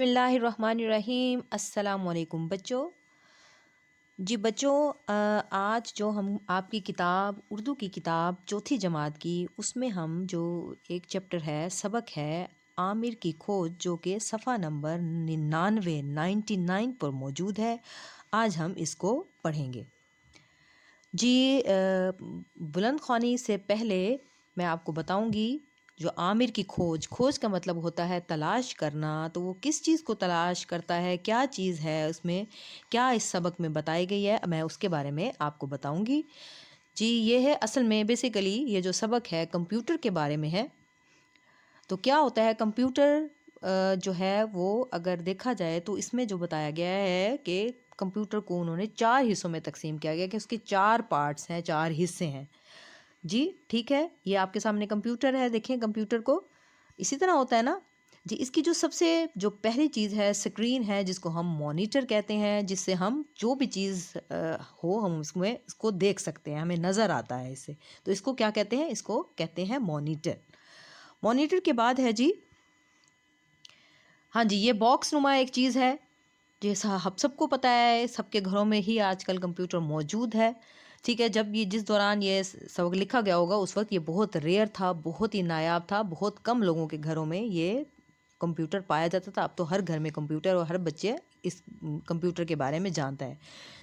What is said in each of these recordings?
بسم اللہ الرحمن الرحیم۔ السلام علیکم بچوں۔ جی بچوں، آج جو ہم آپ کی کتاب اردو کی کتاب چوتھی جماعت کی اس میں ہم جو ایک چیپٹر ہے، سبق ہے عامر کی کھوج، جو کہ صفحہ نمبر 99 پر موجود ہے۔ آج ہم اس کو پڑھیں گے۔ جی بلند خوانی سے پہلے میں آپ کو بتاؤں گی جو عامر کی کھوج کا مطلب ہوتا ہے تلاش کرنا۔ تو وہ کس چیز کو تلاش کرتا ہے، کیا چیز ہے اس میں، کیا اس سبق میں بتائی گئی ہے، میں اس کے بارے میں آپ کو بتاؤں گی۔ جی یہ ہے اصل میں بیسیکلی یہ جو سبق ہے کمپیوٹر کے بارے میں ہے۔ تو کیا ہوتا ہے کمپیوٹر جو ہے وہ اگر دیکھا جائے تو اس میں جو بتایا گیا ہے کہ کمپیوٹر کو انہوں نے 4 حصوں میں تقسیم کیا گیا کہ اس کے 4 پارٹس ہیں، 4 حصے ہیں۔ جی ٹھیک ہے، یہ آپ کے سامنے کمپیوٹر ہے، دیکھیں کمپیوٹر کو اسی طرح ہوتا ہے نا۔ جی اس کی جو پہلی چیز ہے اسکرین ہے، جس کو ہم مانیٹر کہتے ہیں، جس سے ہم جو بھی چیز ہو ہم اس کو دیکھ سکتے ہیں، ہمیں نظر آتا ہے اس سے، تو اس کو کیا کہتے ہیں، اس کو کہتے ہیں مانیٹر۔ مانیٹر کے بعد ہے جی ہاں جی یہ باکس نما ایک چیز ہے، جیسا ہم سب کو پتہ ہے، سب کے گھروں میں ہی آج کل کمپیوٹر موجود ہے۔ ٹھیک ہے، جب یہ جس دوران یہ سبق لکھا گیا ہوگا اس وقت یہ بہت ریئر تھا، بہت ہی نایاب تھا، بہت کم لوگوں کے گھروں میں یہ کمپیوٹر پایا جاتا تھا۔ اب تو ہر گھر میں کمپیوٹر اور ہر بچے اس کمپیوٹر کے بارے میں جانتا ہے۔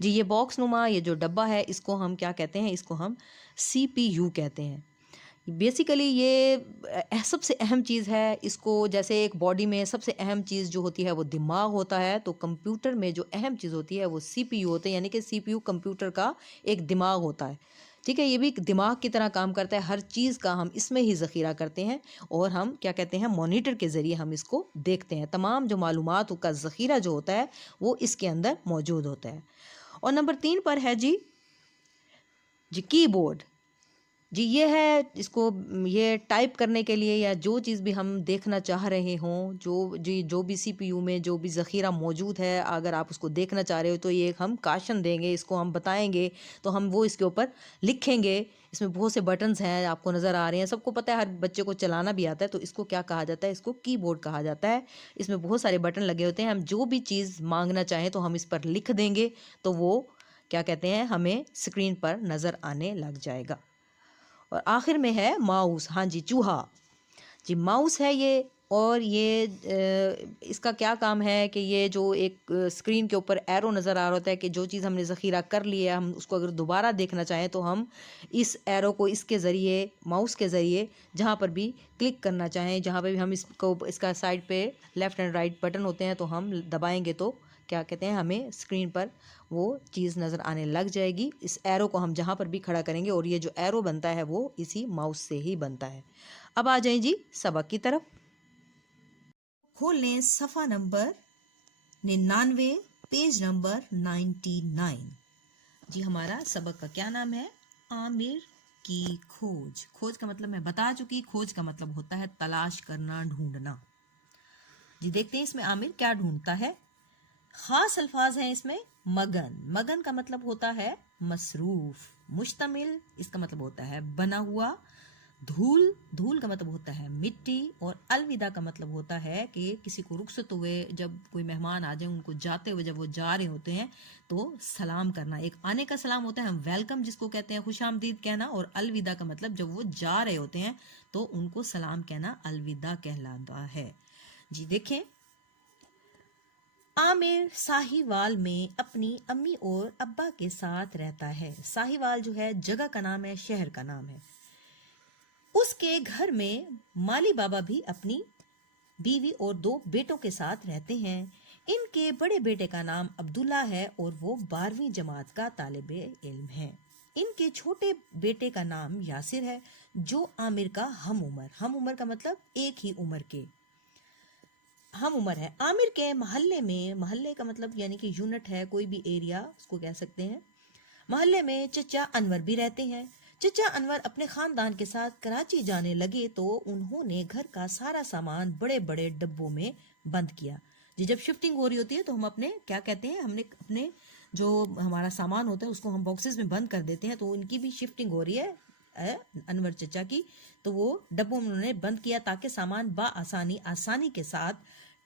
جی یہ باکس نما یہ جو ڈبہ ہے اس کو ہم کیا کہتے ہیں، اس کو ہم سی پی یو کہتے ہیں۔ بیسیکلی یہ سب سے اہم چیز ہے، اس کو جیسے ایک باڈی میں سب سے اہم چیز جو ہوتی ہے وہ دماغ ہوتا ہے، تو کمپیوٹر میں جو اہم چیز ہوتی ہے وہ سی پی یو ہوتے ہیں، یعنی کہ سی پی یو کمپیوٹر کا ایک دماغ ہوتا ہے۔ ٹھیک ہے، یہ بھی ایک دماغ کی طرح کام کرتا ہے، ہر چیز کا ہم اس میں ہی ذخیرہ کرتے ہیں اور ہم کیا کہتے ہیں مانیٹر کے ذریعے ہم اس کو دیکھتے ہیں، تمام جو معلومات کا ذخیرہ جو ہوتا ہے وہ اس کے اندر موجود ہوتا ہے۔ اور نمبر 3 پر ہے جی کی بورڈ۔ جی یہ ہے، اس کو یہ ٹائپ کرنے کے لیے یا جو چیز بھی ہم دیکھنا چاہ رہے ہوں، جو بھی سی پی یو میں جو بھی ذخیرہ موجود ہے، اگر آپ اس کو دیکھنا چاہ رہے ہو تو یہ ہم کاشن دیں گے، اس کو ہم بتائیں گے تو ہم وہ اس کے اوپر لکھیں گے۔ اس میں بہت سے بٹنز ہیں، آپ کو نظر آ رہے ہیں، سب کو پتہ ہے، ہر بچے کو چلانا بھی آتا ہے، تو اس کو کیا کہا جاتا ہے، اس کو کی بورڈ کہا جاتا ہے۔ اس میں بہت سارے بٹن لگے ہوتے ہیں، ہم جو بھی چیز مانگنا چاہیں تو ہم اس پر لکھ دیں گے تو وہ کیا کہتے ہیں ہمیں اسکرین پر نظر آنے لگ جائے گا۔ اور آخر میں ہے ماؤس، ہاں جی چوہا، جی ماؤس ہے یہ، اور یہ اس کا کیا کام ہے کہ یہ جو ایک اسکرین کے اوپر ایرو نظر آ رہا ہوتا ہے کہ جو چیز ہم نے ذخیرہ کر لی ہے، ہم اس کو اگر دوبارہ دیکھنا چاہیں تو ہم اس ایرو کو اس کے ذریعے، ماؤس کے ذریعے جہاں پر بھی کلک کرنا چاہیں، جہاں پہ بھی ہم اس کا سائڈ پہ لیفٹ اینڈ رائٹ بٹن ہوتے ہیں تو ہم دبائیں گے تو کیا کہتے ہیں ہمیں اسکرین پر وہ چیز نظر آنے لگ جائے گی۔ اس ایرو کو ہم جہاں پر بھی کھڑا کریں گے، اور یہ جو ایرو بنتا ہے وہ اسی ماؤس سے ہی بنتا ہے۔ اب آ جائیں جی سبق کی طرف، کھول لیں صفحہ نمبر 99 پیج نمبر 99۔ جی ہمارا سبق کا کیا نام ہے، عامر کی کھوج۔ کھوج کا مطلب میں بتا چکی، کھوج کا مطلب ہوتا ہے تلاش کرنا، ڈھونڈنا۔ جی دیکھتے ہیں اس میں عامر کیا ڈھونڈتا ہے۔ خاص الفاظ ہیں اس میں، مگن، مگن کا مطلب ہوتا ہے مصروف، مشتمل اس کا مطلب ہوتا ہے بنا ہوا، دھول، دھول کا مطلب ہوتا ہے مٹی، اور الوداع کا مطلب ہوتا ہے کہ کسی کو رخصت ہوئے، جب کوئی مہمان آ جائیں ان کو جاتے ہوئے جب وہ جا رہے ہوتے ہیں تو سلام کرنا، ایک آنے کا سلام ہوتا ہے، ہم ویلکم جس کو کہتے ہیں، خوش آمدید کہنا، اور الوداع کا مطلب جب وہ جا رہے ہوتے ہیں تو ان کو سلام کہنا الوداع کہلاتا ہے۔ جی دیکھیں، عامر ساہیوال میں اپنی امی اور ابا کے ساتھ رہتا ہے۔ ساہیوال جو ہے جگہ کا نام ہے، شہر کا نام ہے۔ اس کے گھر میں مالی بابا بھی اپنی بیوی اور 2 بیٹوں کے ساتھ رہتے ہیں۔ ان کے بڑے بیٹے کا نام عبداللہ ہے اور وہ 12ویں جماعت کا طالب علم ہے۔ ان کے چھوٹے بیٹے کا نام یاسر ہے جو عامر کا ہم عمر کا مطلب ایک ہی عمر کے ہم عمر ہے۔ عامر کے محلے میں، محلے کا مطلب یعنی کہ یونٹ ہے، کوئی بھی ایریا اس کو کہہ سکتے ہیں۔ محلے میں چچا انور بھی رہتے ہیں۔ چچا انور اپنے خاندان کے ساتھ کراچی جانے لگے تو انہوں نے گھر کا سارا سامان بڑے بڑے ڈبوں میں بند کیا۔ جی جب شفٹنگ ہو رہی ہوتی ہے تو ہم اپنے کیا کہتے ہیں، ہم نے اپنے جو ہمارا سامان ہوتا ہے اس کو ہم باکسز میں بند کر دیتے ہیں، تو ان کی بھی شفٹنگ ہو رہی ہے انور چچا کی، تو وہ ڈبوں میں انہوں نے بند کیا تاکہ سامان آسانی کے ساتھ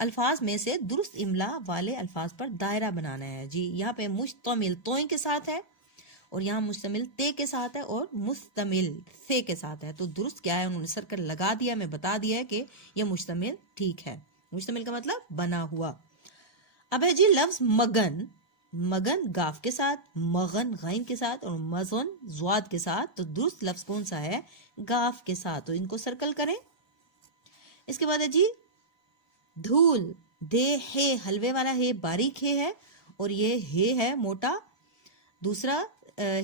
الفاظ میں سے درست املا والے الفاظ پر دائرہ بنانا ہے جی. یہاں پہ مشتمل توئیں کے ساتھ ہے اور یہاں مشتمل تے کے ساتھ ہے اور مستمل سے کے ساتھ ہے. تو درست کیا ہے انہوں نے سرکل لگا دیا, میں بتا دیا ہے کہ یہ مشتمل ٹھیک ہے. مشتمل کا مطلب بنا ہوا. اب ہے جی لفظ مگن. مگن گاف کے ساتھ, مغن غین کے ساتھ اور مزن زواد کے ساتھ. تو درست لفظ کون سا ہے؟ گاف کے ساتھ. تو ان کو سرکل کریں. اس کے بعد ہے جی دھول. دے ہے حلوے والا ہے, باریک ہے اور یہ ہے موٹا. دوسرا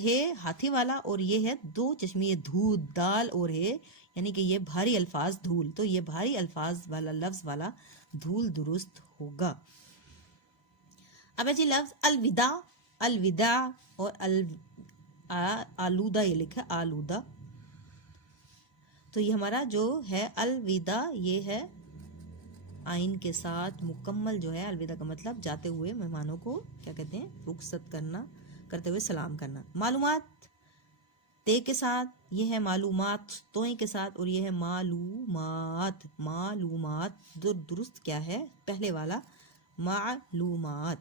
ہے ہاتھی والا اور یہ ہے دو چشمی. دھود دال اور ہے یعنی کہ یہ بھاری الفاظ دھول. تو یہ بھاری الفاظ والا لفظ والا دھول درست ہوگا. اب ہے جی لفظ الوداع. الوداع اور آلودہ, یہ لکھا آلودہ. تو یہ ہمارا جو ہے الوداع یہ ہے آئین کے ساتھ مکمل جو ہے. الوداع کا مطلب جاتے ہوئے مہمانوں کو کیا کہتے ہیں؟ رخصت کرنا, کرتے ہوئے سلام کرنا. معلومات تے کے ساتھ, یہ ہے معلومات توئیں کے ساتھ اور یہ ہے معلومات. معلومات درست کیا ہے؟ پہلے والا معلومات.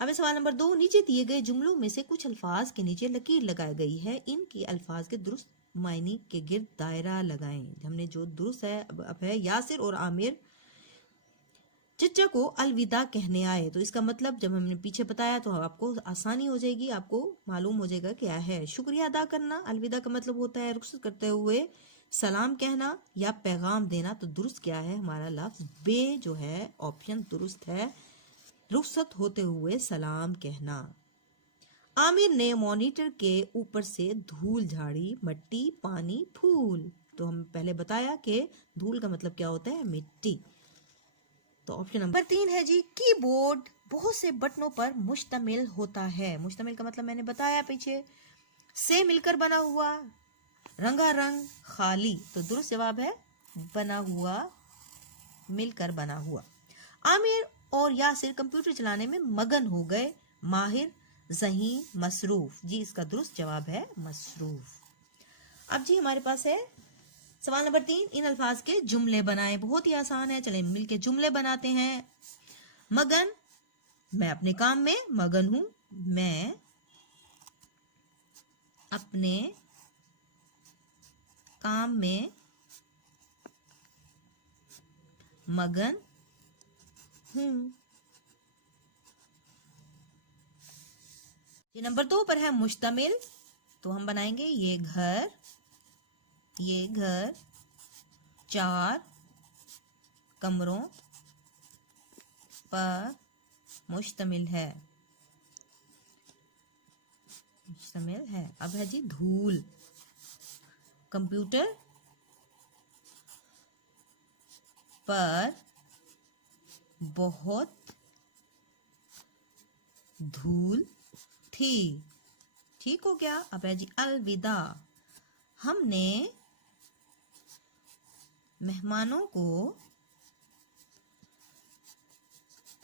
اب سوال نمبر 2. نیچے دیے گئے جملوں میں سے کچھ الفاظ کے نیچے لکیر لگائی گئی ہے, ان کی الفاظ کے درست معنی کے گرد دائرہ لگائیں. ہم نے جو درست ہے اب ہے یاسر اور عامر چچا کو الوداع کہنے آئے. تو اس کا مطلب جب ہم نے پیچھے بتایا تو آپ کو آسانی ہو جائے گی, آپ کو معلوم ہو جائے گا کیا ہے. شکریہ ادا کرنا. الوداع کا مطلب ہوتا ہے رخصت کرتے ہوئے سلام کہنا یا پیغام دینا. تو درست کیا ہے ہمارا لفظ بے جو ہے آپشن درست ہے, رخصت ہوتے ہوئے سلام کہنا. عامر نے مانیٹر کے اوپر سے دھول جھاڑی, مٹی, پانی, پھول. تو ہم پہلے بتایا کہ دھول کا مطلب کیا ہوتا ہے؟ مٹی. تو آپشن نمبر 3 ہے جی کی بورڈ بہت سے بٹنوں پر مشتمل ہوتا ہے. مشتمل کا مطلب میں نے بتایا پیچھے, سے مل کر بنا ہوا, رنگا رنگ, خالی. تو درست جواب ہے بنا ہوا, مل کر بنا ہوا. عامر اور یاسر کمپیوٹر چلانے میں مگن ہو گئے, ماہر, ذہین, مصروف. جی اس کا درست جواب ہے مصروف. اب جی ہمارے پاس ہے سوال نمبر 3. ان الفاظ کے جملے بنائیں. بہت ہی آسان ہے, چلیں مل کے جملے بناتے ہیں. مگن, میں اپنے کام میں مگن ہوں. میں اپنے کام میں مگن ہوں. یہ نمبر 2 پر ہے مشتمل. تو ہم بنائیں گے یہ گھر 4 کمروں پر مشتمل ہے. اب ہے جی دھول. کمپیوٹر پر بہت دھول تھی. ٹھیک ہو گیا. اب ہے جی الوداع. ہم نے مہمانوں کو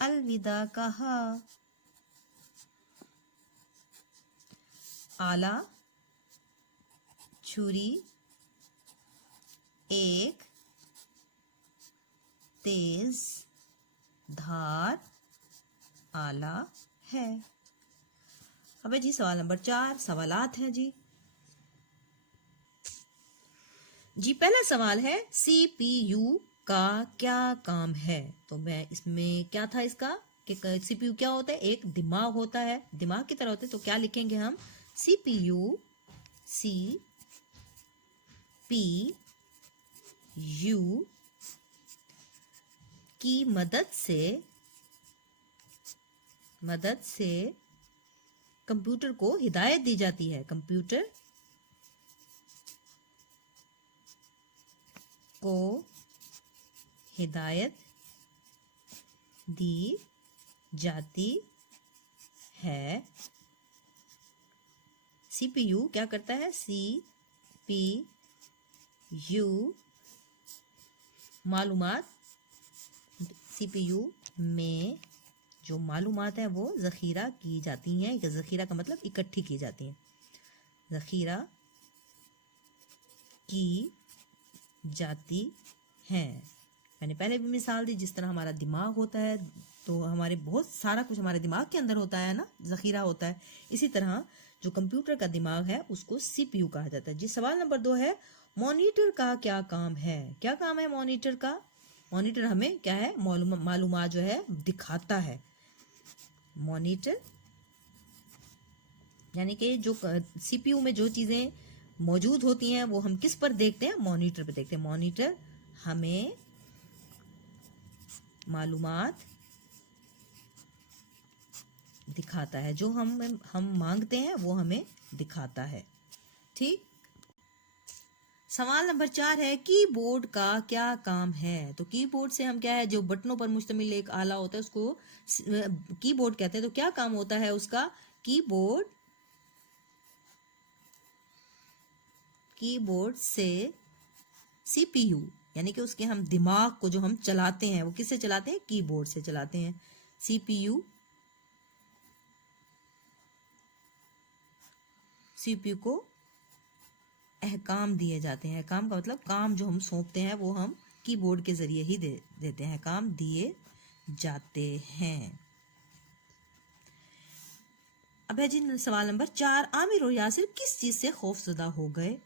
الوداع کہا. آلہ, چھری, ایک تیز دھار آلہ ہے. اب جی سوال نمبر 4 سوالات ہیں جی. پہلا سوال ہے سی پی یو کا کیا کام ہے. تو میں اس میں کیا تھا اس کا کہ سی پی یو کیا ہوتا ہے؟ ایک دماغ ہوتا ہے, دماغ کی طرح ہوتا ہے. تو کیا لکھیں گے ہم؟ سی پی یو کی مدد سے کمپیوٹر کو ہدایت دی جاتی ہے. کمپیوٹر کو ہدایت دی جاتی ہے. سی پی یو کیا کرتا ہے؟ سی پی یو معلومات, سی پی یو میں جو معلومات ہیں وہ ذخیرہ کی جاتی ہیں. ذخیرہ کا مطلب اکٹھی کی جاتی ہیں. ذخیرہ کی جاتی ہیں. میں نے پہلے بھی مثال دی، جس طرح ہمارا دماغ ہوتا ہے تو ہمارے بہت سارا کچھ ہمارے دماغ کے اندر ہوتا ہے نا، ذخیرہ ہوتا ہے، اسی طرح جو کمپیوٹر کا دماغ ہے اس کو سی پی یو کہا جاتا ہے. جی سوال نمبر 2 ہے مانیٹر کا کیا کام ہے؟ کیا کام ہے مانیٹر کا؟ مانیٹر ہمیں کیا ہے، معلومات جو ہے دکھاتا ہے. مانیٹر یعنی کہ جو سی پی یو میں جو چیزیں موجود ہوتی ہیں وہ ہم کس پر دیکھتے ہیں؟ مانیٹر پہ دیکھتے ہیں. مانیٹر ہمیں معلومات دکھاتا ہے، جو ہم مانگتے ہیں وہ ہمیں دکھاتا ہے. ٹھیک. سوال نمبر 4 ہے کی بورڈ کا کیا کام ہے؟ تو کی بورڈ سے ہم کیا ہے، جو بٹنوں پر مشتمل ایک آلہ ہوتا ہے اس کو کی بورڈ کہتے ہیں. تو کیا کام ہوتا ہے اس کا؟ کی بورڈ سے سی پی یو یعنی کہ اس کے ہم دماغ کو جو ہم چلاتے ہیں وہ کس سے چلاتے ہیں؟ کی بورڈ سے چلاتے ہیں. سی پی یو کو احکام دیے جاتے ہیں. احکام کا مطلب کام جو ہم سونپتے ہیں وہ ہم کی بورڈ کے ذریعے ہی دیتے ہیں، احکام دیے جاتے ہیں. اب ہے جی سوال نمبر 4 عامر اور یاسر کس چیز سے خوف زدہ ہو گئے؟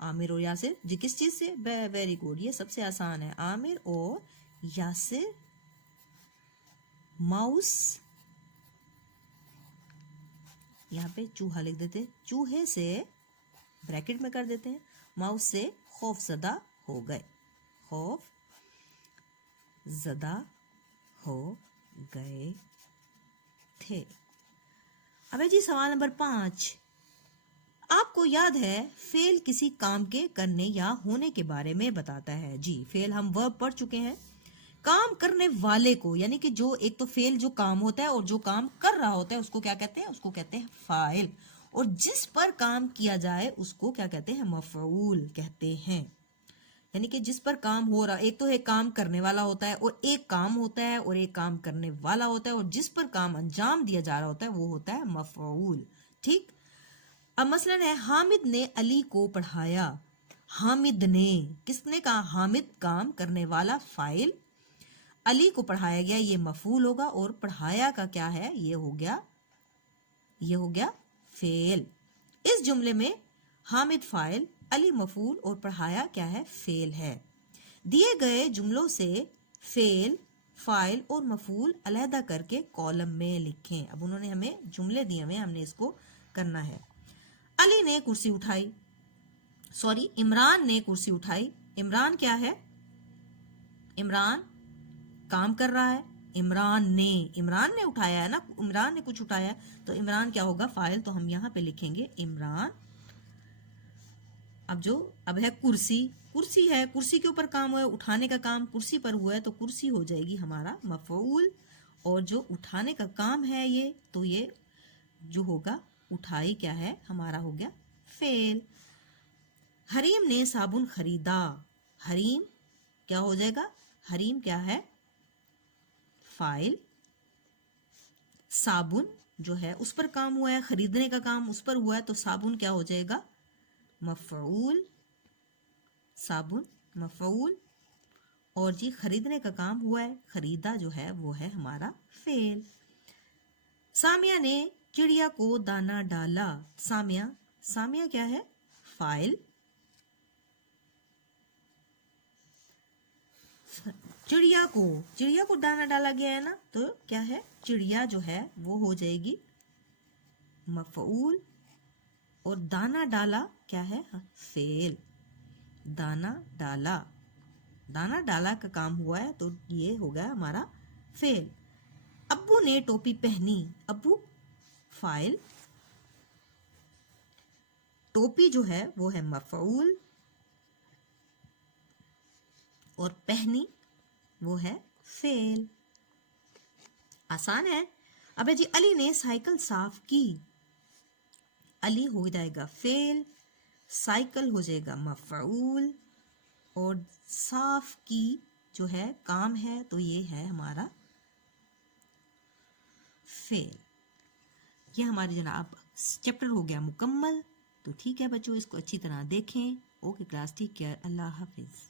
عامر اور یاسر جی کس چیز سے؟ ویری گڈ، یہ سب سے آسان ہے. عامر اور یاسر ماؤس، یہاں پہ چوہا لکھ دیتے، چوہے سے بریکٹ میں کر دیتے ہیں، ماؤس سے خوف زدہ ہو گئے. خوف زدہ ہو گئے تھے. اب ہے جی سوال نمبر 5 آپ کو یاد ہے فعل کسی کام کے کرنے یا ہونے کے بارے میں بتاتا ہے. جی فعل ہم ورب پڑھ چکے ہیں. کام کرنے والے کو یعنی کہ جو ایک تو فعل جو کام ہوتا ہے اور جو کام کر رہا ہوتا ہے اس کو کیا کہتے ہیں؟ اس کو کہتے ہیں فاعل. اور جس پر کام کیا جائے اس کو کیا کہتے ہیں؟ مفعول کہتے ہیں. یعنی کہ جس پر کام ہو رہا، ایک تو ہے کام کرنے والا ہوتا ہے اور ایک کام ہوتا ہے اور ایک کام کرنے والا ہوتا ہے، اور جس پر کام انجام دیا جا رہا ہوتا ہے وہ ہوتا ہے مفعول. ٹھیک. اب مثلا ہے حامد نے علی کو پڑھایا. حامد نے، کس نے کہا؟ حامد کام کرنے والا فاعل، علی کو پڑھایا گیا یہ مفعول ہوگا، اور پڑھایا کا کیا ہے؟ یہ ہو گیا فعل. اس جملے میں حامد فاعل، علی مفعول اور پڑھایا کیا ہے؟ فعل ہے. دیے گئے جملوں سے فعل، فاعل اور مفعول علیحدہ کر کے کالم میں لکھیں. اب انہوں نے ہمیں جملے دیے ہوئے، ہم نے اس کو کرنا ہے. علی نے کرسی اٹھائی، عمران نے کرسی اٹھائی. عمران کیا ہے؟ عمران کام کر رہا ہے. عمران نے اٹھایا ہے نا، عمران نے کچھ اٹھایا ہے تو عمران کیا ہوگا؟ فاعل. تو ہم یہاں پہ لکھیں گے عمران. اب ہے کرسی ہے، کرسی کے اوپر کام ہوا ہے، اٹھانے کا کام کرسی پر ہوا ہے تو کرسی ہو جائے گی ہمارا مفعول. اور جو اٹھانے کا کام ہے یہ، تو یہ جو ہوگا اٹھائی کیا ہے؟ ہمارا ہو گیا فعل. حریم نے صابن خریدا. حریم کیا ہو جائے گا؟ حریم کیا ہے؟ فاعل. صابن جو ہے اس پر کام ہوا ہے، خریدنے کا کام اس پر ہوا ہے تو صابن کیا ہو جائے گا؟ مفعول. صابن مفعول. اور جی خریدنے کا کام ہوا ہے، خریدا جو ہے وہ ہے ہمارا فعل. سامیہ نے چڑیا کو دانا ڈالا. سامیہ کیا ہے؟ فاعل. چڑیا کو دانا ڈالا گیا ہے نا، تو کیا ہے؟ چڑیا جو ہے وہ ہو جائے گی مفعول. اور دانا ڈالا کیا ہے؟ فعل. دانا ڈالا کا کام ہوا ہے تو یہ ہو گیا ہمارا فعل. ابو نے ٹوپی پہنی. ابو فاعل. ٹوپی جو ہے وہ ہے مفعول، اور پہنی وہ ہے فعل. آسان ہے. اب جی علی نے سائیکل صاف کی. علی ہو جائے گا فعل، سائیکل ہو جائے گا مفعول، اور صاف کی جو ہے کام ہے تو یہ ہے ہمارا فعل. یہ ہماری جناب چیپٹر ہو گیا مکمل. تو ٹھیک ہے بچوں، اس کو اچھی طرح دیکھیں. اوکے کلاس، ٹیک کیئر، اللہ حافظ.